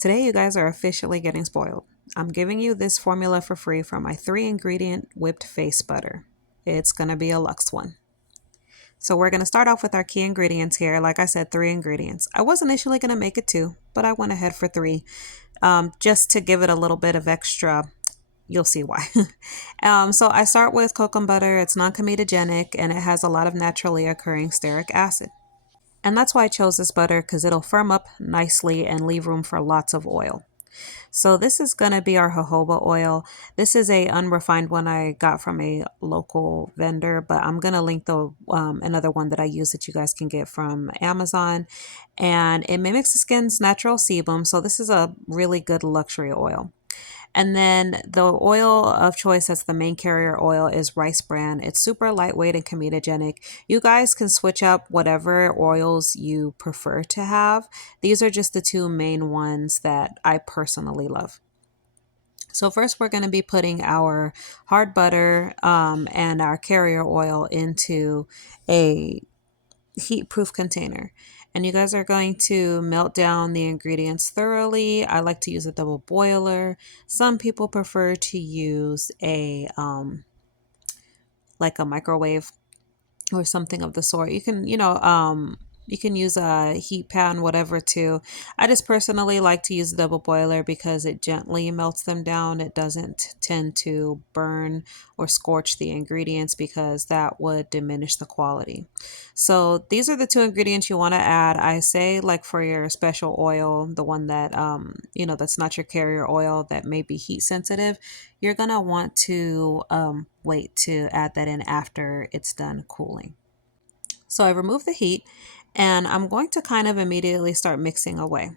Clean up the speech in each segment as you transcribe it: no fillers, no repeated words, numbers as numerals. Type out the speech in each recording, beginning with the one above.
Today, you guys are officially getting spoiled. I'm giving you this formula for free from my 3-ingredient whipped face butter. It's going to be a luxe one. So we're going to start off with our key ingredients here. Like I said, 3 ingredients. I was initially going to make it 2, but I went ahead for 3 just to give it a little bit of extra. You'll see why. So I start with Kokum butter. It's non-comedogenic and it has a lot of naturally occurring stearic acid. And that's why I chose this butter, because it'll firm up nicely and leave room for lots of oil. So this is going to be our jojoba oil. This is a unrefined one I got from a local vendor, but I'm going to link the another one that I use that you guys can get from Amazon. And it mimics the skin's natural sebum. So this is a really good luxury oil. And then the oil of choice that's the main carrier oil is rice bran. It's super lightweight and comedogenic. You guys can switch up whatever oils you prefer to have. These are just the 2 main ones that I personally love. So first we're going to be putting our hard butter and our carrier oil into a heat-proof container. And you guys are going to melt down the ingredients thoroughly. I like to use a double boiler. Some people prefer to use a like a microwave or something of the sort. You can, you can use a heat pan, whatever, too. I just personally like to use a double boiler because it gently melts them down. It doesn't tend to burn or scorch the ingredients because that would diminish the quality. So these are the 2 ingredients you want to add. I say, like, for your special oil, the one that, that's not your carrier oil, that may be heat sensitive, you're going to want to wait to add that in after it's done cooling. So I remove the heat and I'm going to kind of immediately start mixing away.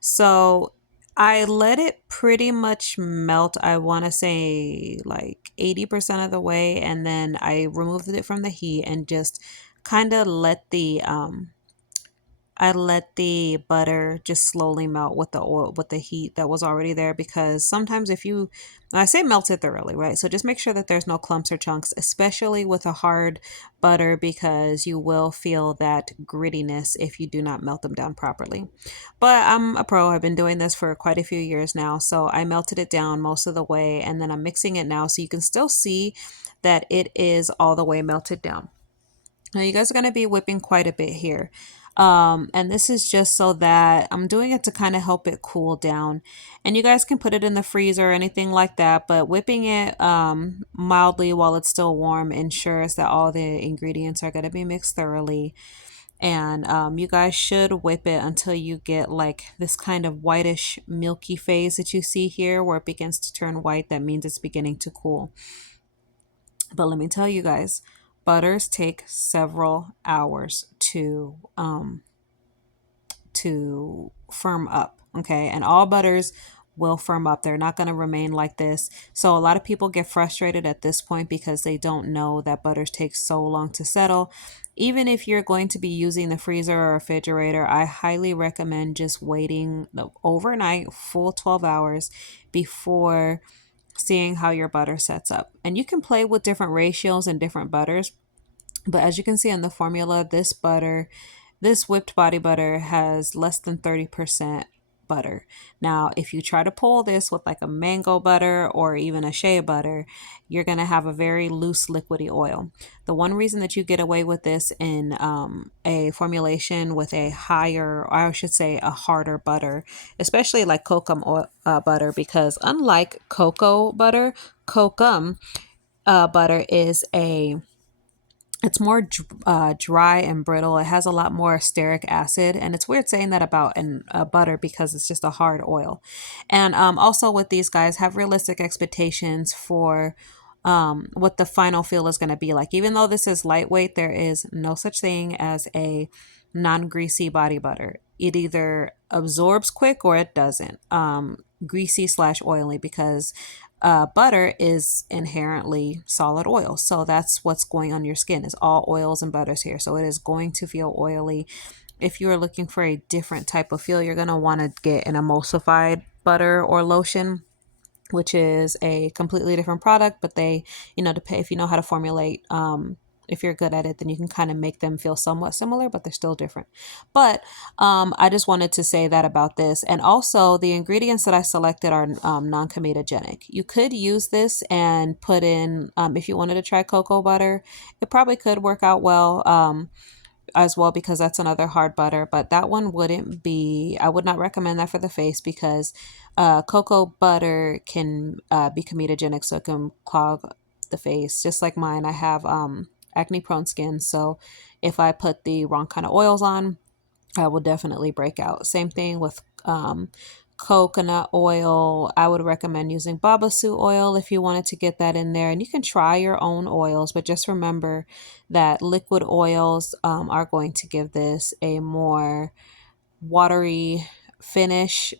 So I let it pretty much melt, I want to say like 80% of the way, and then I removed it from the heat and just kind of let the butter just slowly melt with the oil, with the heat that was already there, because sometimes I say melt it thoroughly, right? So just make sure that there's no clumps or chunks, especially with a hard butter, because you will feel that grittiness if you do not melt them down properly. But I'm a pro. I've been doing this for quite a few years now. So I melted it down most of the way, and then I'm mixing it now so you can still see that it is all the way melted down. Now you guys are going to be whipping quite a bit here. And this is just so that I'm doing it to kind of help it cool down. And you guys can put it in the freezer or anything like that, but whipping it mildly while it's still warm ensures that all the ingredients are going to be mixed thoroughly. And you guys should whip it until you get like this kind of whitish milky phase that you see here, where it begins to turn white. That means it's beginning to cool. But let me tell you guys, butters take several hours to firm up, okay? And all butters will firm up. They're not going to remain like this. So a lot of people get frustrated at this point because they don't know that butters take so long to settle. Even if you're going to be using the freezer or refrigerator, I highly recommend just waiting the overnight, full 12 hours before seeing how your butter sets up. And you can play with different ratios and different butters. But as you can see in the formula, this whipped body butter has less than 30% butter. Now, if you try to pull this with like a mango butter or even a shea butter, you're going to have a very loose liquidy oil. The one reason that you get away with this in a formulation with a higher, or I should say a harder butter, especially like Kokum butter, because unlike cocoa butter, Kokum butter is it's more dry and brittle. It has a lot more stearic acid, and it's weird saying that about butter because it's just a hard oil. And also with these guys, have realistic expectations for what the final feel is going to be like. Even though this is lightweight, there is no such thing as a non-greasy body butter. It either absorbs quick or it doesn't. Greasy slash oily, because butter is inherently solid oil. So that's what's going on your skin, is all oils and butters here. So it is going to feel oily. If you are looking for a different type of feel, you're going to want to get an emulsified butter or lotion, which is a completely different product, but they, if you know how to formulate if you're good at it, then you can kind of make them feel somewhat similar, but they're still different. But I just wanted to say that about this. And also, the ingredients that I selected are non-comedogenic. You could use this and put in, if you wanted to try cocoa butter, it probably could work out well. As well, because that's another hard butter, but that one wouldn't be, I would not recommend that for the face, because cocoa butter can be comedogenic, so it can clog the face. Just like mine, I have acne prone skin, so if I put the wrong kind of oils on, I will definitely break out. Same thing with coconut oil. I would recommend using babasu oil if you wanted to get that in there. And you can try your own oils, but just remember that liquid oils are going to give this a more watery finish.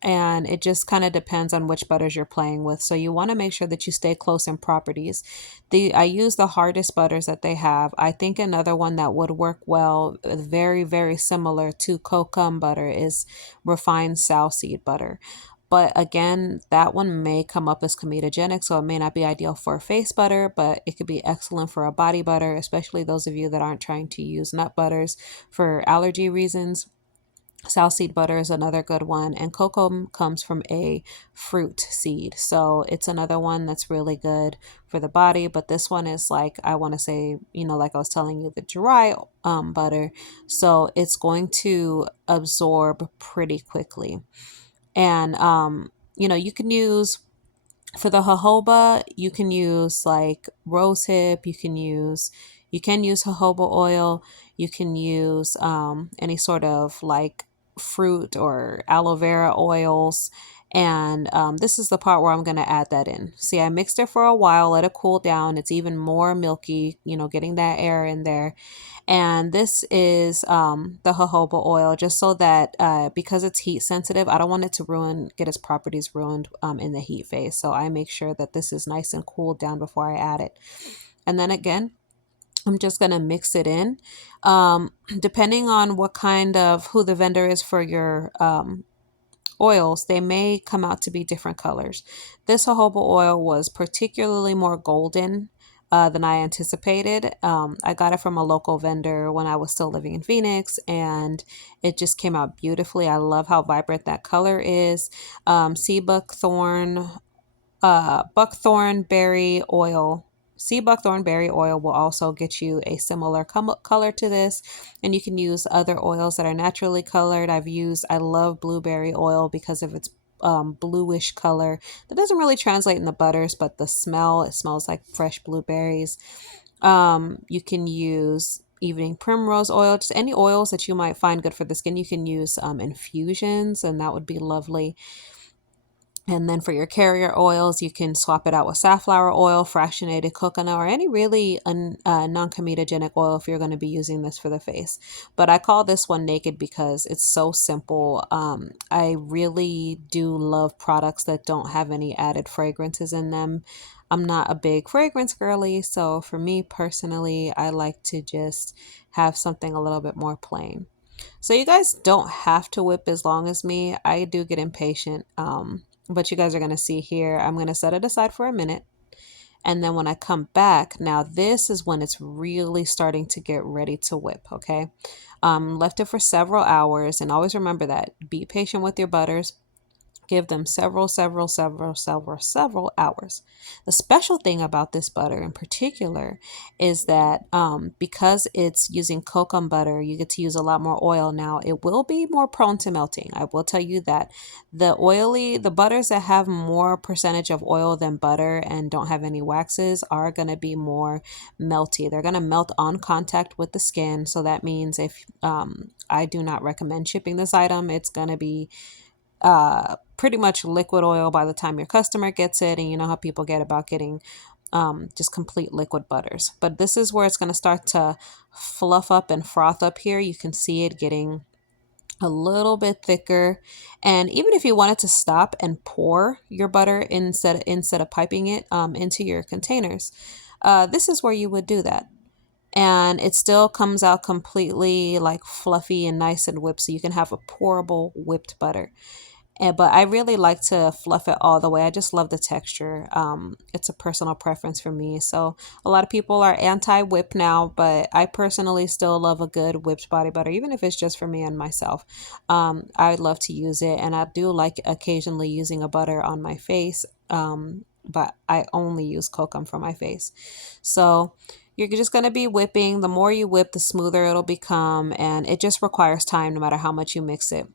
And it just kind of depends on which butters you're playing with. So you want to make sure that you stay close in properties. I use the hardest butters that they have. I think another one that would work well, very, very similar to Kokum butter, is refined sow seed butter. But again, that one may come up as comedogenic, so it may not be ideal for a face butter, but it could be excellent for a body butter, especially those of you that aren't trying to use nut butters for allergy reasons. South seed butter is another good one, and cocoa comes from a fruit seed, so it's another one that's really good for the body. But this one is, like, I want to say, like I was telling you, the dry butter, so it's going to absorb pretty quickly. And you can use, for the jojoba, you can use like rose hip, you can use jojoba oil, you can use any sort of like fruit or aloe vera oils. And this is the part where I'm going to add that in. See, I mixed it for a while, let it cool down. It's even more milky, getting that air in there. And this is the jojoba oil, just so that because it's heat sensitive, I don't want it to get its properties ruined in the heat phase. So I make sure that this is nice and cooled down before I add it. And then again, I'm just going to mix it in. Depending on who the vendor is for your oils, they may come out to be different colors. This jojoba oil was particularly more golden than I anticipated. I got it from a local vendor when I was still living in Phoenix, and it just came out beautifully. I love how vibrant that color is. Sea buckthorn berry oil. Sea buckthorn berry oil will also get you a similar color to this, and you can use other oils that are naturally colored. I love blueberry oil because of its bluish color. That doesn't really translate in the butters, but the smell, it smells like fresh blueberries. You can use evening primrose oil, just any oils that you might find good for the skin. You can use infusions, and that would be lovely. And then for your carrier oils, you can swap it out with safflower oil, fractionated coconut, or any really non-comedogenic oil if you're going to be using this for the face. But I call this one Naked because it's so simple. I really do love products that don't have any added fragrances in them. I'm not a big fragrance girly, so for me personally, I like to just have something a little bit more plain. So you guys don't have to whip as long as me. I do get impatient. But you guys are going to see here, I'm going to set it aside for a minute. And then when I come back, now this is when it's really starting to get ready to whip, okay? Left it for several hours. And always remember that. Be patient with your butters. Give them several hours. The special thing about this butter in particular is that because it's using kokum butter, you get to use a lot more oil. Now, it will be more prone to melting. I will tell you that the butters that have more percentage of oil than butter and don't have any waxes are going to be more melty. They're going to melt on contact with the skin. So that means if I do not recommend shipping this item, it's going to be pretty much liquid oil by the time your customer gets it. And you know how people get about getting just complete liquid butters. But this is where it's going to start to fluff up and froth up here. You can see it getting a little bit thicker. And even if you wanted to stop and pour your butter instead of piping it into your containers, this is where you would do that. And it still comes out completely like fluffy and nice and whipped, so you can have a pourable whipped butter. But I really like to fluff it all the way. I just love the texture. It's a personal preference for me. So a lot of people are anti-whip now, but I personally still love a good whipped body butter, even if it's just for me and myself. I love to use it, and I do like occasionally using a butter on my face. But I only use Kokum for my face. So you're just going to be whipping. The more you whip, the smoother it'll become, and it just requires time no matter how much you mix it.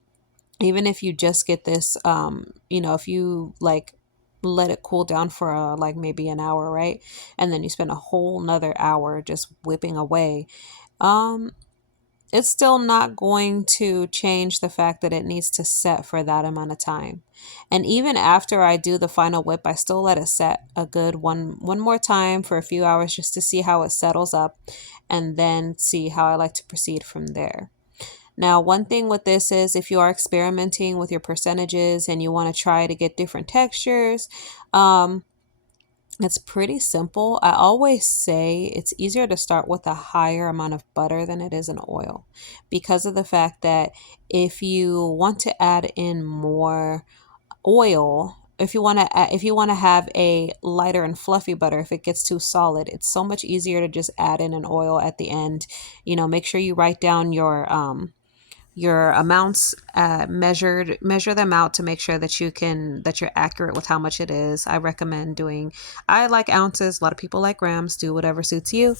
Even if you just get this, if you like let it cool down for like maybe an hour, right? And then you spend a whole nother hour just whipping away. um it's still not going to change the fact that it needs to set for that amount of time. And even after I do the final whip, I still let it set a good one more time for a few hours just to see how it settles up, and then see how I like to proceed from there. Now, one thing with this is if you are experimenting with your percentages and you want to try to get different textures, um, it's pretty simple. I always say it's easier to start with a higher amount of butter than it is in oil, because of the fact that if you want to add in more oil, if you want to have a lighter and fluffy butter, if it gets too solid, it's so much easier to just add in an oil at the end. Make sure you write down your amounts, measure them out to make sure that you're accurate with how much it is. I like ounces, a lot of people like grams, do whatever suits you.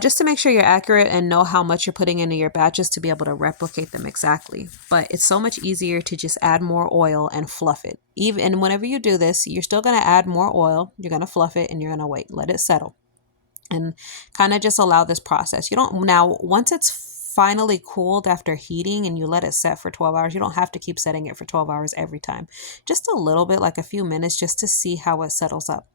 Just to make sure you're accurate and know how much you're putting into your batches to be able to replicate them exactly. But it's so much easier to just add more oil and fluff it. Even and whenever you do this, you're still going to add more oil, you're going to fluff it, and you're going to wait, let it settle, and kind of just allow this process. You don't Now, once it's finally cooled after heating and you let it set for 12 hours, you don't have to keep setting it for 12 hours every time. Just a little bit, like a few minutes, just to see how it settles up.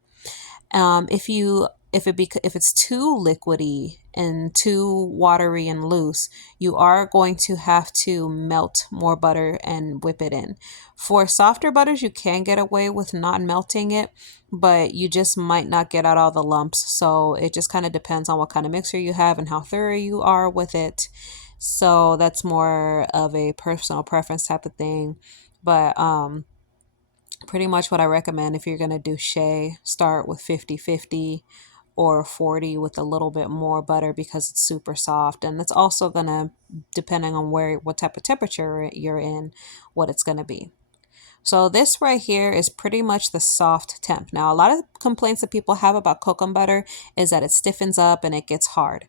If it's too liquidy and too watery and loose, you are going to have to melt more butter and whip it in. For softer butters, you can get away with not melting it, but you just might not get out all the lumps. So it just kind of depends on what kind of mixer you have and how thorough you are with it. So that's more of a personal preference type of thing. But pretty much what I recommend, if you're going to do shea, start with 50-50 or 40 with a little bit more butter, because it's super soft. And it's also going to, depending on what type of temperature you're in, what it's going to be. So this right here is pretty much the soft temp. Now, a lot of complaints that people have about cocoa butter is that it stiffens up and it gets hard.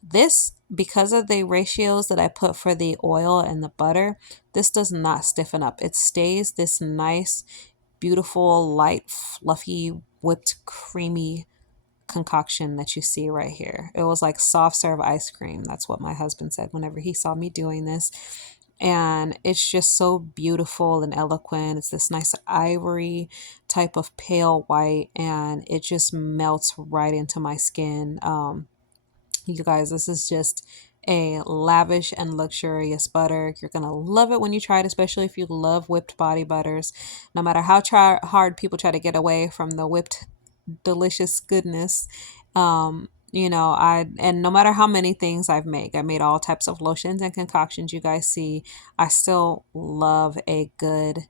This, because of the ratios that I put for the oil and the butter, this does not stiffen up. It stays this nice, beautiful, light, fluffy, whipped, creamy concoction that you see right here. It was like soft serve ice cream. That's what my husband said whenever he saw me doing this. And it's just so beautiful and eloquent. It's this nice ivory type of pale white, and it just melts right into my skin. You guys, this is just a lavish and luxurious butter. You're going to love it when you try it, especially if you love whipped body butters. No matter how hard people try to get away from the whipped delicious goodness. And no matter how many things I made all types of lotions and concoctions you guys see, I still love a good,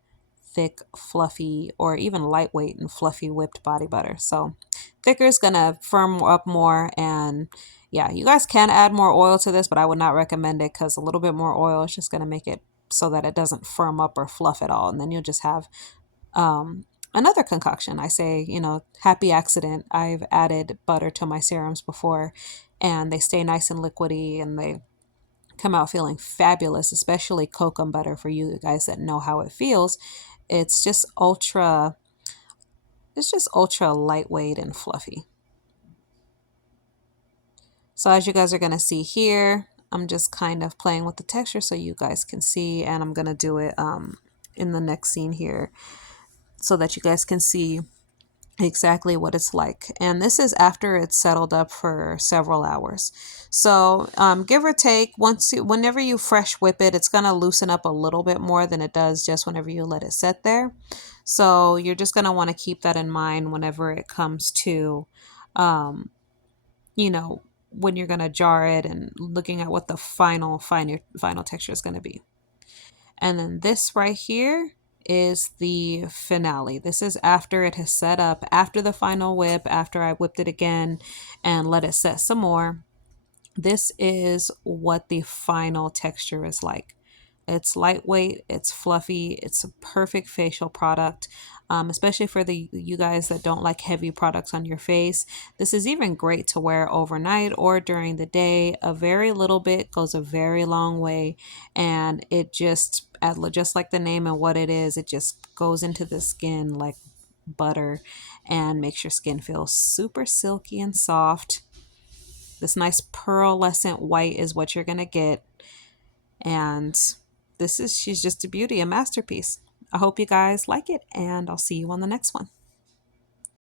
thick, fluffy, or even lightweight and fluffy whipped body butter. So thicker is gonna firm up more, and yeah, you guys can add more oil to this, but I would not recommend it, because a little bit more oil is just gonna make it so that it doesn't firm up or fluff at all, and then you'll just have another concoction. I say, happy accident. I've added butter to my serums before, and they stay nice and liquidy, and they come out feeling fabulous, especially Kokum butter, for you guys that know how it feels. It's just ultra, it's just ultra lightweight and fluffy. So as you guys are going to see here, I'm just kind of playing with the texture so you guys can see, and I'm going to do it in the next scene here so that you guys can see exactly what it's like. And this is after it's settled up for several hours. So give or take, whenever you fresh whip it, it's going to loosen up a little bit more than it does just whenever you let it sit there. So you're just going to want to keep that in mind whenever it comes to, um, you know, when you're going to jar it and looking at what the final texture is going to be. And then this right here, is the finale. This is after it has set up, after the final whip, after I whipped it again and let it set some more. This is what the final texture is like. It's lightweight, it's fluffy, it's a perfect facial product, especially for the you guys that don't like heavy products on your face. This is even great to wear overnight or during the day. A very little bit goes a very long way, and it just like the name and what it is, it just goes into the skin like butter and makes your skin feel super silky and soft. This nice pearlescent white is what you're going to get. And she's just a beauty, a masterpiece. I hope you guys like it, and I'll see you on the next one.